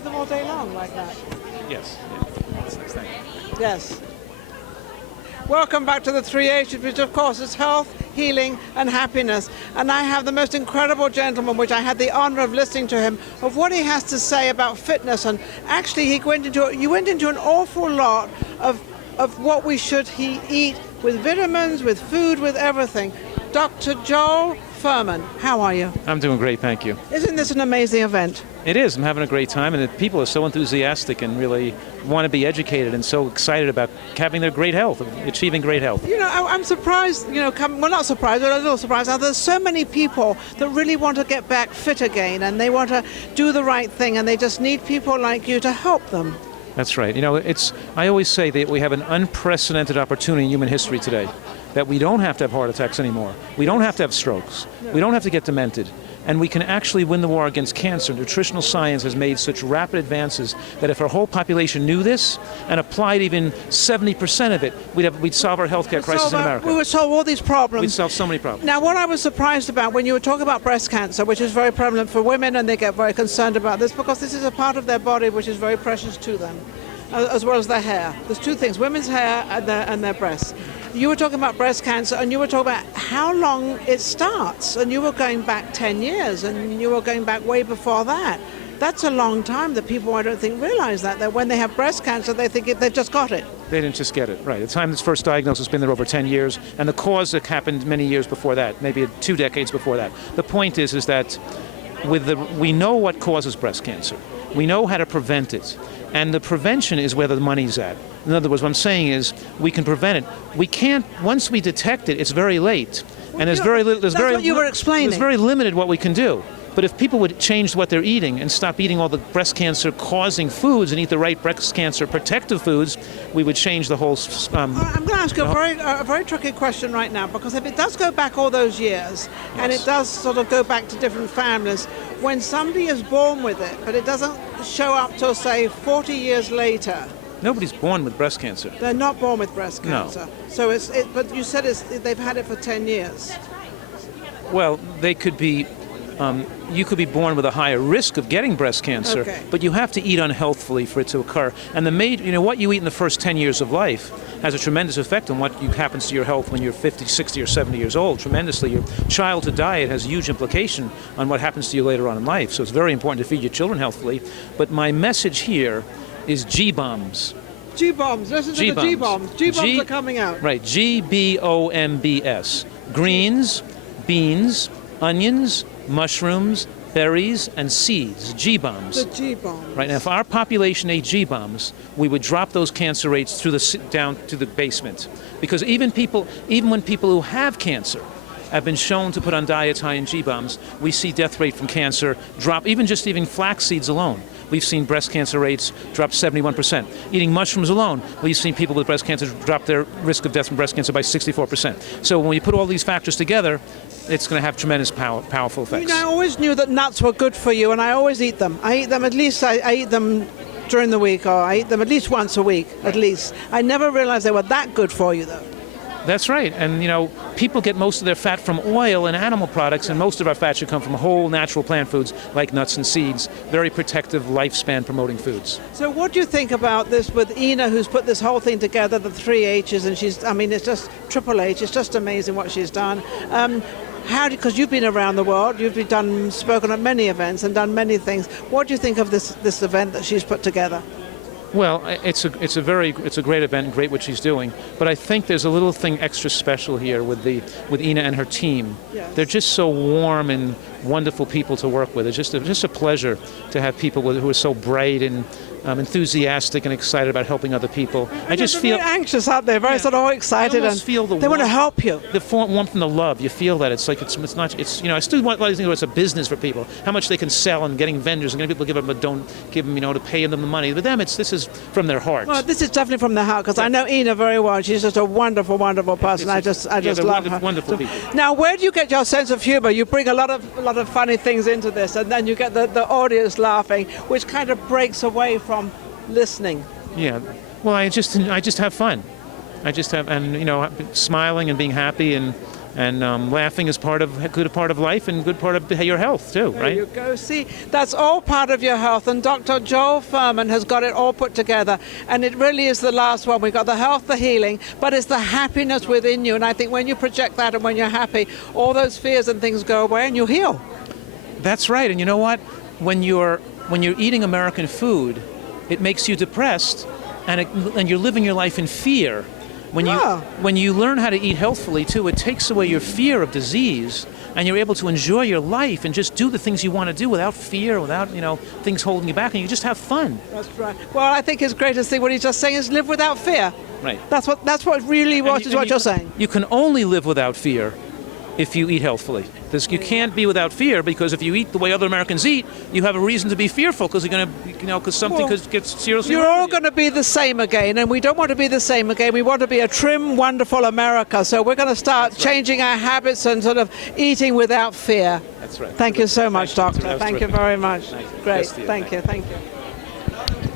with them all day long like that. Yes. That's nice. Thank you. Yes. Welcome back to the 3H's, which of course is health, healing, and happiness. And I have the most incredible gentleman, which I had the honor of listening to him, of what he has to say about fitness. And actually, you went into an awful lot of what we should eat with vitamins, with food, with everything. Dr. Joel Fuhrman, how are you? I'm doing great, thank you. Isn't this an amazing event? It is. I'm having a great time, and the people are so enthusiastic and really want to be educated and so excited about having their great health, achieving great health. You know, I'm surprised, well, not surprised, but a little surprised. There's so many people that really want to get back fit again, and they want to do the right thing, and they just need people like you to help them. That's right. You know, I always say that we have an unprecedented opportunity in human history today, that we don't have to have heart attacks anymore. We don't have to have strokes. No. We don't have to get demented. And we can actually win the war against cancer. Nutritional science has made such rapid advances that if our whole population knew this and applied even 70% of it, we'd solve our healthcare crisis in America. We would solve all these problems. We'd solve so many problems. Now, what I was surprised about when you were talking about breast cancer, which is very prevalent for women, and they get very concerned about this because this is a part of their body which is very precious to them, as well as their hair. There's two things, women's hair and their breasts. You were talking about breast cancer, and you were talking about how long it starts, and you were going back 10 years, and you were going back way before that. That's a long time that people, I don't think, realize that when they have breast cancer, they think they've just got it. They didn't just get it, right. The time it's first diagnosed has been there over 10 years, and the cause that happened many years before that, maybe 2 decades before that. The point is that we know what causes breast cancer. We know how to prevent it. And the prevention is where the money's at. In other words, what I'm saying is we can prevent it. We can't, once we detect it, it's very late. And there's very little, that's what you were explaining. There's very limited what we can do. But if people would change what they're eating and stop eating all the breast cancer causing foods and eat the right breast cancer protective foods, we would change the whole... I'm going to ask you a very tricky question right now, because if it does go back all those years, yes, and it does sort of go back to different families, when somebody is born with it, but it doesn't show up till, say, 40 years later... Nobody's born with breast cancer. They're not born with breast cancer. No. So but you said they've had it for 10 years. Well, they could be... you could be born with a higher risk of getting breast cancer, okay, but you have to eat unhealthfully for it to occur. And what you eat in the first 10 years of life has a tremendous effect on what happens to your health when you're 50, 60, or 70 years old, tremendously. Your childhood diet has a huge implication on what happens to you later on in life. So it's very important to feed your children healthfully. But my message here is GBOMBS. GBOMBS, listen to the GBOMBS. GBOMBS are coming out. Right, GBOMBS. Greens, beans, onions, mushrooms, berries, and seeds, GBOMBS. The GBOMBS. Right, now if our population ate GBOMBS, we would drop those cancer rates down to the basement. Because even when people who have cancer have been shown to put on diets high in GBOMBS, we see death rate from cancer drop, even flax seeds alone. We've seen breast cancer rates drop 71%. Eating mushrooms alone, we've seen people with breast cancer drop their risk of death from breast cancer by 64%. So when you put all these factors together, it's going to have tremendous powerful effects. You know, I always knew that nuts were good for you, and I always eat them. I eat them I eat them during the week, or I eat them at least once a week, at least. I never realized they were that good for you, though. That's right, and people get most of their fat from oil and animal products, and most of our fat should come from whole natural plant foods like nuts and seeds, very protective, lifespan promoting foods. So what do you think about this with Ina, who's put this whole thing together, the 3 H's, and it's just Triple H, it's just amazing what she's done. Because you've been around the world, you've spoken at many events and done many things. What do you think of this event that she's put together? Well, it's a great event and great what she's doing. But I think there's a little thing extra special here with Ina and her team. Yes. They're just so warm and wonderful people to work with. It's just a pleasure to have people who are so bright and enthusiastic and excited about helping other people. I just feel very anxious out there, very sort of excited, and feel they want to help you. The warmth and the love, you feel that. It's like it's not. It's I still want to think it's a business for people. How much they can sell and getting vendors and getting people to give them to pay them the money. With them, this is from their heart. Well, this is definitely from their heart, because I know Ina very well. She's just a wonderful, wonderful person. I just love her. Wonderful people. Now, where do you get your sense of humor? You bring a lot of funny things into this, and then you get the audience laughing, which kind of breaks away from listening. Yeah. Well, I just have fun. And smiling and being happy, and And laughing is a good part of life and good part of your health too, right? There you go. See, that's all part of your health. And Dr. Joel Fuhrman has got it all put together. And it really is the last one. We've got the health, the healing, but it's the happiness within you. And I think when you project that and when you're happy, all those fears and things go away and you heal. That's right. And you know what? When you're eating American food, it makes you depressed, and you're living your life in fear. When you learn how to eat healthfully too, it takes away your fear of disease, and you're able to enjoy your life and just do the things you want to do without fear, without things holding you back, and you just have fun. That's right. Well, I think his greatest thing, what he's just saying, is live without fear. Right. That's what really what you're saying. You can only live without fear if you eat healthfully. You can't be without fear, because if you eat the way other Americans eat, you have a reason to be fearful, because you're going to, because something could get seriously wrong. You're all going to be the same again, and we don't want to be the same again. We want to be a trim, wonderful America. So we're going to start changing our habits and sort of eating without fear. That's right. Thank you so much, Doctor. Thank you very much. Nice. Great. Thank you. Thank you.